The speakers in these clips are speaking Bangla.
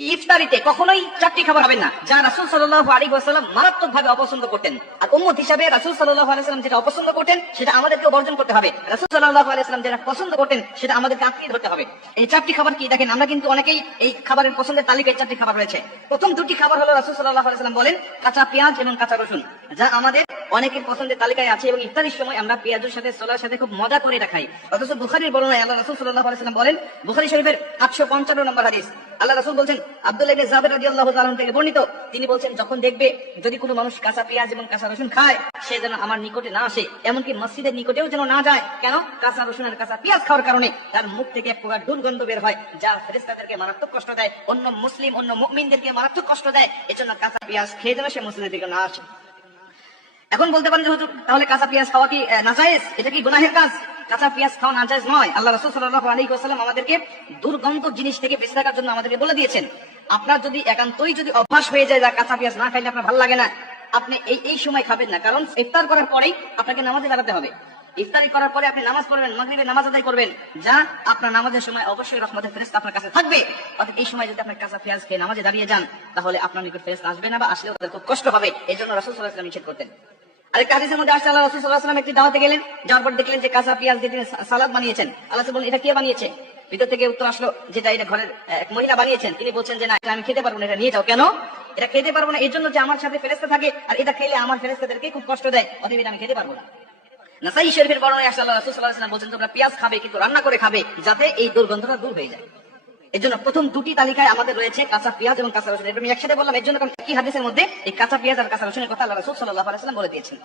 ইফতারিতে কখনোই চারটি খাবার হবেন না, যা রাসূল সাল্লাল্লাহু আলাইহি ওয়াসাল্লাম মারাত্মকভাবে অপছন্দ করতেন। আর উম্মত হিসাবে রাসূল সাল্লাল্লাহু আলাইহি ওয়াসাল্লাম যেটা অপছন্দ করতেন সেটা আমাদেরকেও বর্জন করতে হবে। রাসূল সাল্লাল্লাহু আলাইহি ওয়াসাল্লাম যেটা পছন্দ করতেন সেটা আমাদেরকে আঁকড়ে ধরতে হবে। এই চারটি খাবার কি দেখেন, আমরা কিন্তু অনেকেই এই খাবারের পছন্দের তালিকায় চারটি খাবার রয়েছে। প্রথম দুটি খাবার হলো রাসূল সাল্লাল্লাহু আলাইহি ওয়াসাল্লাম বলেন কাঁচা পেঁয়াজ এবং কাঁচা রসুন, যা আমাদের অনেকের পছন্দের তালিকায় আছে এবং ইফতারির সময় আমরা পেঁয়াজের সাথে ছোলার সাথে খুব মজা করে এটা খাই। অথচ বুখারীর বর্ণনায় আল্লাহ রাসূল সাল্লাল্লাহু আলাইহি ওয়াসাল্লাম বলেন, বুখারী শরীফের 855 নম্বর হাদিস, আল্লাহ রাসূল বলছেন, আব্দুল্লাহ ইবনে জাবের রাদিয়াল্লাহু তাআলা থেকে বর্ণিত, তিনি বলছেন, যখন দেখবে যদি কোনো মানুষ কাঁচা পেঁয়াজ এবং কাঁচা রসুন খায়, সে যেন আমার নিকটে না আসে, এমনকি মসজিদের নিকটেও যেন না যায়। কেন? কাঁচা রসুন আর কাঁচা পেঁয়াজ খাওয়ার কারণে তার মুখ থেকে এক প্রকার দুর্গন্ধ বের হয়, যা ফেরেশতাদেরকে মারাত্মক কষ্ট দেয়, অন্য মুসলিম অন্য মুমিনদেরকে মারাত্মক কষ্ট দেয়। এজন্য কাঁচা পেঁয়াজ খেয়ে যেন সে মসজিদের দিকে না আসে। এখন বলতে পারেন যে হুজুর, তাহলে কাঁচা পেঁয়াজ খাওয়া কি নাজায়েজ? এটা কি গুনাহের কাজ? কাঁচা পেঁয়াজ খাওয়া নাজায়েজ নয়। আল্লাহ রাসূল সাল্লাল্লাহু আলাইহি ওয়াসাল্লাম আমাদেরকে দুর্গন্ধ জিনিস থেকে বেঁচে থাকার জন্য আমাদেরকে বলে দিয়েছেন। আপনার যদি একান্তই যদি অভ্যাস হয়ে যায় যা কাঁচা পেঁয়াজ না খাইলে আপনার ভালো লাগে না, আপনি এই সময় খাবেন না। কারণ ইফতার করার পরেই আপনাকে নামাজে দাঁড়াতে হবে। ইফতারি করার পরে আপনি নামাজ পড়বেন, মাগরিবের নামাজ আদায় করবেন, যা আপনার নামাজের সময় অবশ্যই রহমতের ফেরেশতা আপনার কাছে থাকবে। অর্থাৎ এই সময় যদি আপনি কাঁচা পেঁয়াজ খেয়ে নামাজে দাঁড়িয়ে যান, তাহলে আপনার নিকট ফেরেশতা আসবে না, বা আসলেও তাদের খুব কষ্ট হবে। এই জন্য রাসূল সাল্লাল্লাহু আলাইহি ওয়াসাল্লাম নিষেধ করতেন। আরেকটা হাদিসের মধ্যে আসছে, আল্লাহ রাসূল সাল্লাল্লাহু আলাইহি ওয়াসাল্লাম একটি দাওয়াতে গেলেন, যাওয়ার পর দেখলেন যে কাঁচা পেঁয়াজ দিয়ে তিনি সালাদ বানিয়েছেন। আল্লাহ রাসূল বললেন, এটা কে বানিয়েছে? ভিতর থেকে উত্তর আসলো, যেটা এটা ঘরের এক মহিলা বানিয়েছেন। তিনি বলছেন যে না, এটা আমি খেতে পারবো না, এটা নিয়ে যাও। কেন? এটা খেতে পারবো না এই জন্য যে আমার সাথে ফেরেশতা থাকে, আর এটা খেলে আমার ফেরেশতাদেরকে খুব কষ্ট দেয়, অতএব এটা আমি খেতে পারবো না। নাসাঈ শরীফের বর্ণনায় আসছে, আল্লাহ রাসূল সাল্লাল্লাহু আলাইহি ওয়াসাল্লাম বলেন, তোমরা পেঁয়াজ খাবে কিন্তু রান্না করে খাবে, যাতে এই দুর্গন্ধটা দূর হয়ে যায়। এই জন্য প্রথম দুটি তালিকায় আমাদের রয়েছে কাঁচা পেঁয়াজ এবং কাঁচা রসুন। আমি একসাথে বললাম এর জন্য, কারণ একই হাদিসের মধ্যে এই কাঁচা পেঁয়াজ আর কাঁচা রসুনের কথা আল্লাহ রাসূল সাল্লাল্লাহু আলাইহি ওয়াসাল্লাম বলে দিয়েছেন।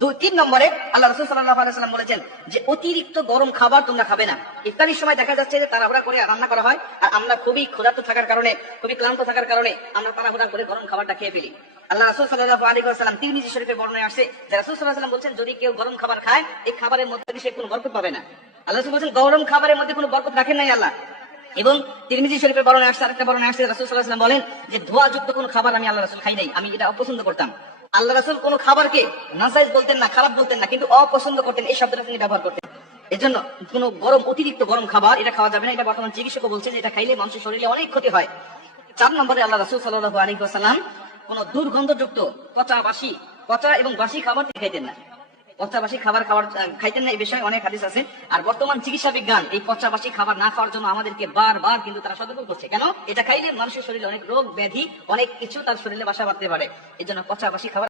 3 নম্বরে আল্লাহ রাসূল সাল্লাল্লাহু আলাইহি ওয়াসাল্লাম বলেছেন যে অতিরিক্ত গরম খাবার তোমরা খাবে না। ইফতারির সময় দেখা যাচ্ছে যে তাড়াহুড়া করে রান্না করা হয়, আর আমরা খুবই ক্ষুধার্ত থাকার কারণে, খুবই ক্লান্ত থাকার কারণে আমরা তাড়াহুড়া করে গরম খাবারটা খেয়ে ফেলি। আল্লাহ রাসূল সাল্লাল্লাহু আলাইহি ওয়াসাল্লাম তিরমিজি শরীফের বর্ণনায় আসছে যে রাসূল সাল্লাল্লাহু আলাইহি ওয়াসাল্লাম বলছেন, যদি কেউ গরম খাবার খায়, এই খাবারের মধ্যে সে কোনো বরকত পাবে না। আল্লাহ রাসূল বলছেন, গরম খাবারের মধ্যে কোনো বরকত রাখেন নাই আল্লাহ। এবং তিরমিজি শরীফের বর্ণনায় আসছে, আরেকটা বর্ণনায় আসছে, রাসূল সাল্লাল্লাহু আলাইহি ওয়াসাল্লাম বলেন যে ধোঁয়াযুক্ত কোনো খাবার আমি আল্লাহ রাসূল খাই নাই, আমি এটা অপছন্দ করতাম। আল্লাহ রাসূল কোনো খাবারকে নাজায়েজ বলতেন না, খারাপ বলতেন না, কিন্তু অপছন্দ করতেন, এই শব্দটা তিনি ব্যবহার করতেন। এজন্য কোনো অতিরিক্ত গরম খাবার এটা খাওয়া যাবে না। এটা বর্তমান চিকিৎসকও বলছে যে এটা খাইলে মানুষের শরীরে অনেক ক্ষতি হয়। 4 নম্বরে আল্লাহ রাসূল সাল্লাল্লাহু আলাইহি ওয়াসাল্লাম কোনো দুর্গন্ধযুক্ত পচা এবং বাসি খাবার খাইতেন না। পচা বাসি খাবার খাইতেন না, এই বিষয়ে অনেক হাদিস আছে। আর বর্তমান চিকিৎসা বিজ্ঞান এই পচা বাসি খাবার না খাওয়ার জন্য আমাদেরকে বারবার কিন্তু তারা সতর্ক করছে। কেন? এটা খাইলে মানুষের শরীরে অনেক রোগ ব্যাধি, অনেক কিছু তার শরীরে বাসা বাঁধতে পারে। এই জন্য পচা বাসি খাবার